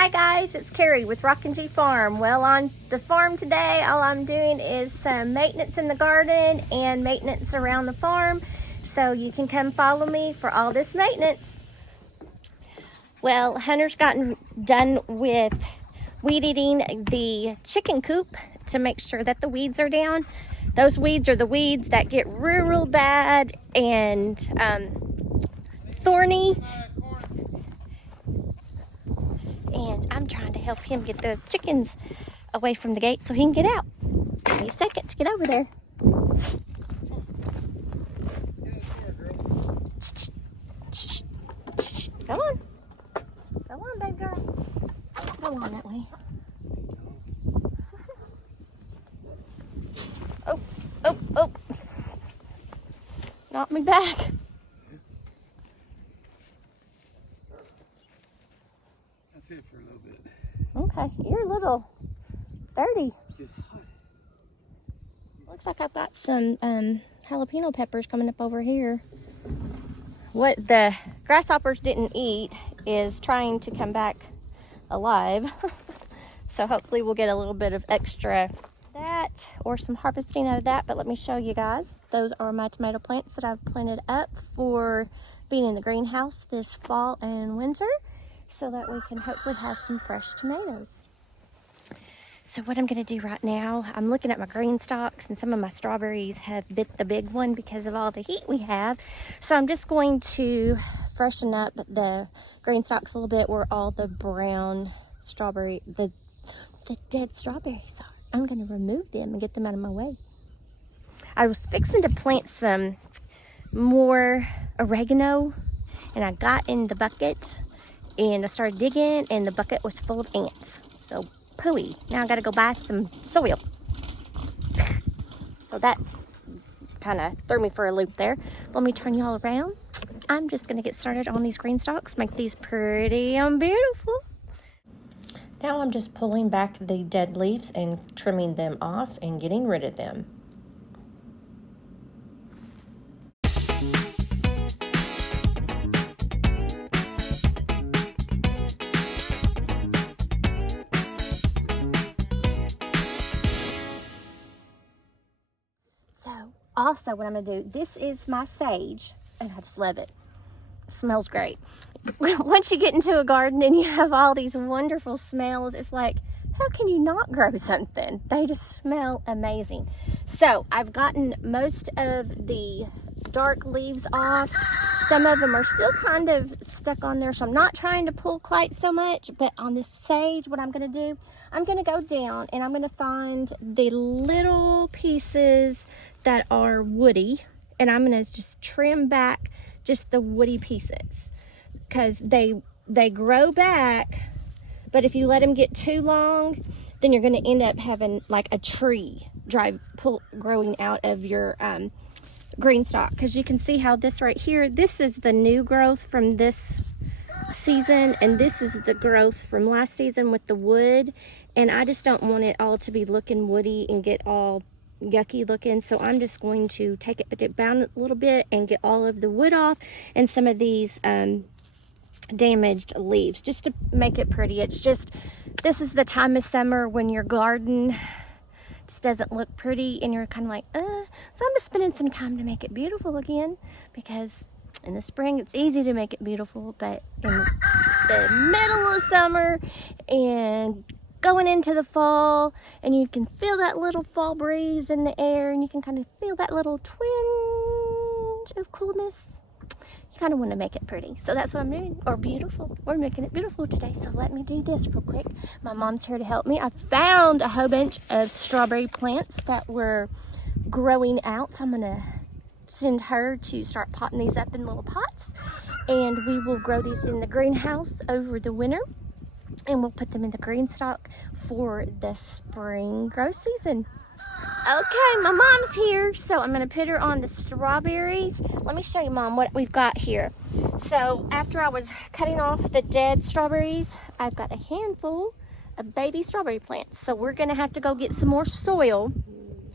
Hi guys, it's Carrie with Rockin' G Farm. Well, on the farm today, all I'm doing is some maintenance in the garden and maintenance around the farm. So you can come follow me for all this maintenance. Well, Hunter's gotten done with weed eating the chicken coop to make sure that the weeds are down. Those weeds are the weeds that get real bad and thorny. And I'm trying to help him get the chickens away from the gate so he can get out. Give me a second to get over there. Come on. Come on, baby girl. Go on that way. Oh, oh, oh. Knock me back. That's it for a little bit. Okay, you're a little dirty. Looks like I've got some jalapeno peppers coming up over here. What the grasshoppers didn't eat is trying to come back alive. So hopefully we'll get a little bit of extra that or some harvesting out of that. But let me show you guys. Those are my tomato plants that I've planted up for being in the greenhouse this fall and winter, so that we can hopefully have some fresh tomatoes. So what I'm going to do right now, I'm looking at my green stalks, and some of my strawberries have bit the big one because of all the heat we have. So I'm just going to freshen up the green stalks a little bit where all the brown strawberry, the dead strawberries are. I'm going to remove them and get them out of my way. I was fixing to plant some more oregano, and I got in the bucket and I started digging, and the bucket was full of ants. So pooey. Now I gotta go buy some soil. So that kind of threw me for a loop there. Let me turn y'all around. I'm just gonna get started on these green stalks, make these pretty and beautiful. Now I'm just pulling back the dead leaves and trimming them off and getting rid of them. Also, what I'm going to do, this is my sage, and I just love it. It smells great. Once you get into a garden and you have all these wonderful smells, it's like, how can you not grow something? They just smell amazing. So, I've gotten most of the dark leaves off. Some of them are still kind of stuck on there, so I'm not trying to pull quite so much. But on this sage, what I'm going to do, I'm going to go down and I'm going to find the little pieces that are woody, and I'm going to just trim back just the woody pieces, because they grow back, but if you let them get too long, then you're going to end up having like a tree growing out of your green stalk. Because you can see how this right here, this is the new growth from this season, and this is the growth from last season with the wood, and I just don't want it all to be looking woody and get all yucky looking. So I'm just going to take it down a little bit and get all of the wood off and some of these damaged leaves, just to make it pretty. It's just, this is the time of summer when your garden just doesn't look pretty and you're kind of like, so I'm just spending some time to make it beautiful again, because in the spring it's easy to make it beautiful, but in the middle of summer and going into the fall, and you can feel that little fall breeze in the air, and you can kind of feel that little twinge of coolness. You kind of want to make it pretty. So that's what I'm doing, or beautiful. We're making it beautiful today. So let me do this real quick. My mom's here to help me. I found a whole bunch of strawberry plants that were growing out, so I'm going to send her to start potting these up in little pots, and we will grow these in the greenhouse over the winter. And we'll put them in the green stalk for the spring grow season. Okay, my mom's here, so I'm going to put her on the strawberries. Let me show you, Mom, what we've got here. So after I was cutting off the dead strawberries, I've got a handful of baby strawberry plants. So we're going to have to go get some more soil,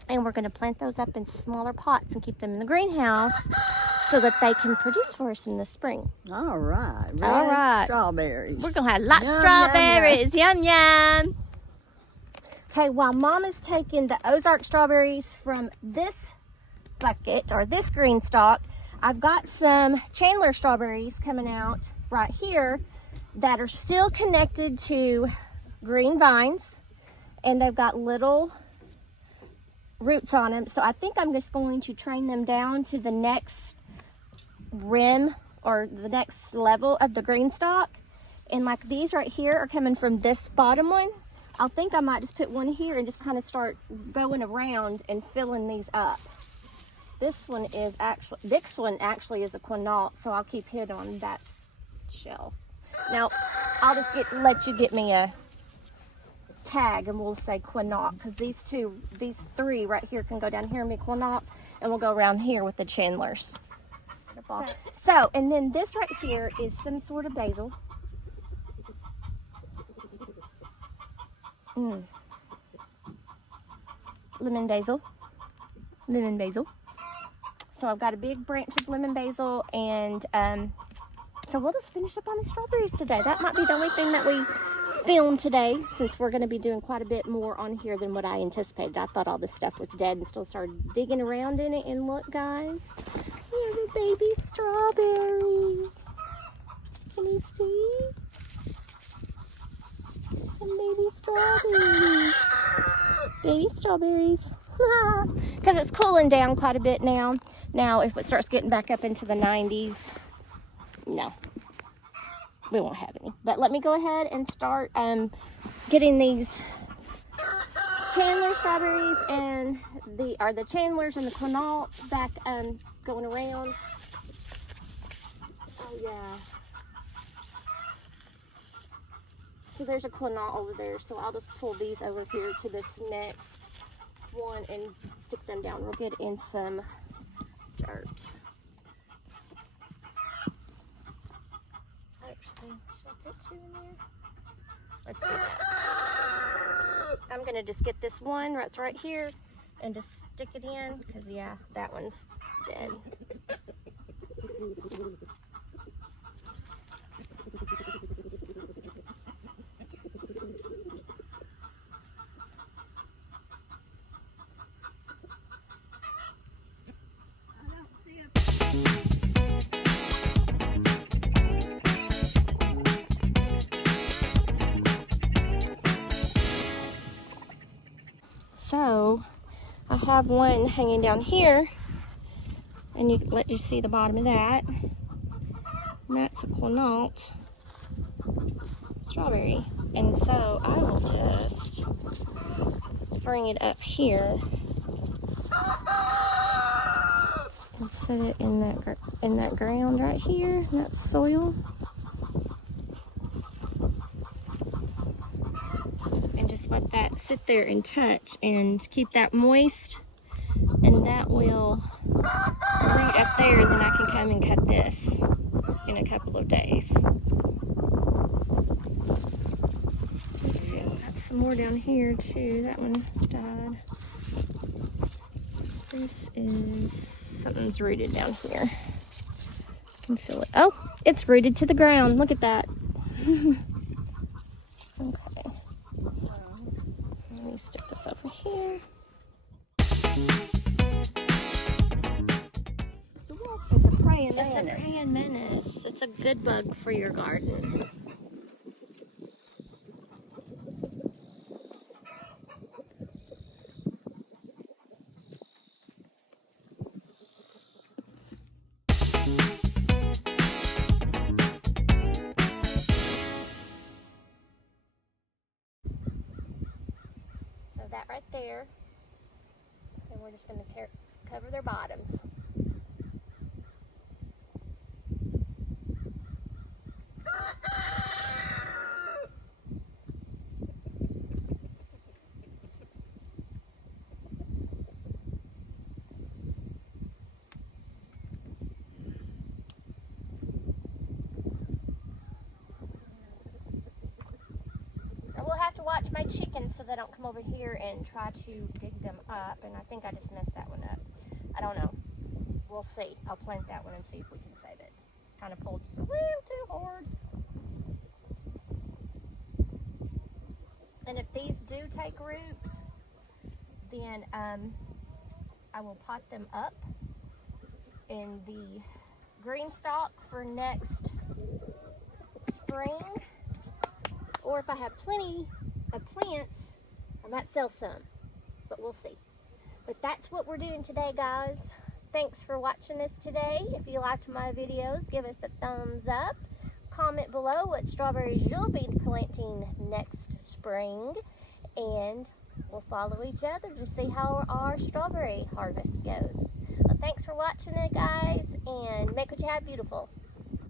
and we're going to plant those up in smaller pots and keep them in the greenhouse so that they can produce for us in the spring. All right. Red All right. strawberries. We're going to have lots of Yum, strawberries. Yum, yum. Okay, while Mom is taking the Ozark strawberries from this bucket, or this green stalk, I've got some Chandler strawberries coming out right here that are still connected to green vines, and they've got little roots on them. So I think I'm just going to train them down to the next rim or the next level of the green stalk. And like these right here are coming from this bottom one. I think I might just put one here and just kind of start going around and filling these up. This one is actually is a quinault, so I'll keep it on that shelf. Now, I'll just let you get me a tag and we'll say quinault, because these three right here can go down here and be quinaults, and we'll go around here with the Chandlers. So, and then this right here is some sort of basil. Lemon basil. So I've got a big branch of lemon basil, and so we'll just finish up on the strawberries today. That might be the only thing that we film today, since we're going to be doing quite a bit more on here than what I anticipated. I thought all this stuff was dead and still started digging around in it, and look, guys, here's a baby strawberry. Can you see? Some baby strawberries. Baby strawberries. Because it's cooling down quite a bit now. Now, if it starts getting back up into the 90s, no, we won't have any. But let me go ahead and start getting these Chandler strawberries and the Chandlers and the quinault back going around. Oh yeah. So there's a quinault over there, so I'll just pull these over here to this next one and stick them down. We'll get in some dirt. Actually, should I put two in there? Let's do that. I'm gonna just get this one that's right here and just stick it in, because yeah, that one's dead. So I have one hanging down here, and let you see the bottom of that. And that's a quinault strawberry. And so I will just bring it up here and set it in that ground right here, in that soil. And just let that sit there and touch and keep that moist, and that will root up there, and then I can come and cut this in a couple of days. Let's see, I've got some more down here too. That one died. This is, something's rooted down here. I can feel it. Oh, it's rooted to the ground. Look at that. Okay. Let me stick this over here. It's a praying It's a mantis. praying menace. It's a good bug for your garden. So that right there, and we're just going to cover their bottoms. We'll have to watch my chickens so they don't come over here and try to dig them up. And I think I just messed that one up. I don't know. we'll see. I'll plant that one and see if we can save it. Kind of pulled just a little too hard. And if these do take root, then I will pot them up in the greenstalk for next spring. Or if I have plenty of plants, I might sell some, but we'll see. But that's what we're doing today, guys. Thanks for watching us today. If you liked my videos, give us a thumbs up. Comment below what strawberries you'll be planting next spring. And we'll follow each other to see how our strawberry harvest goes. Well, thanks for watching it, guys, and make what you have beautiful.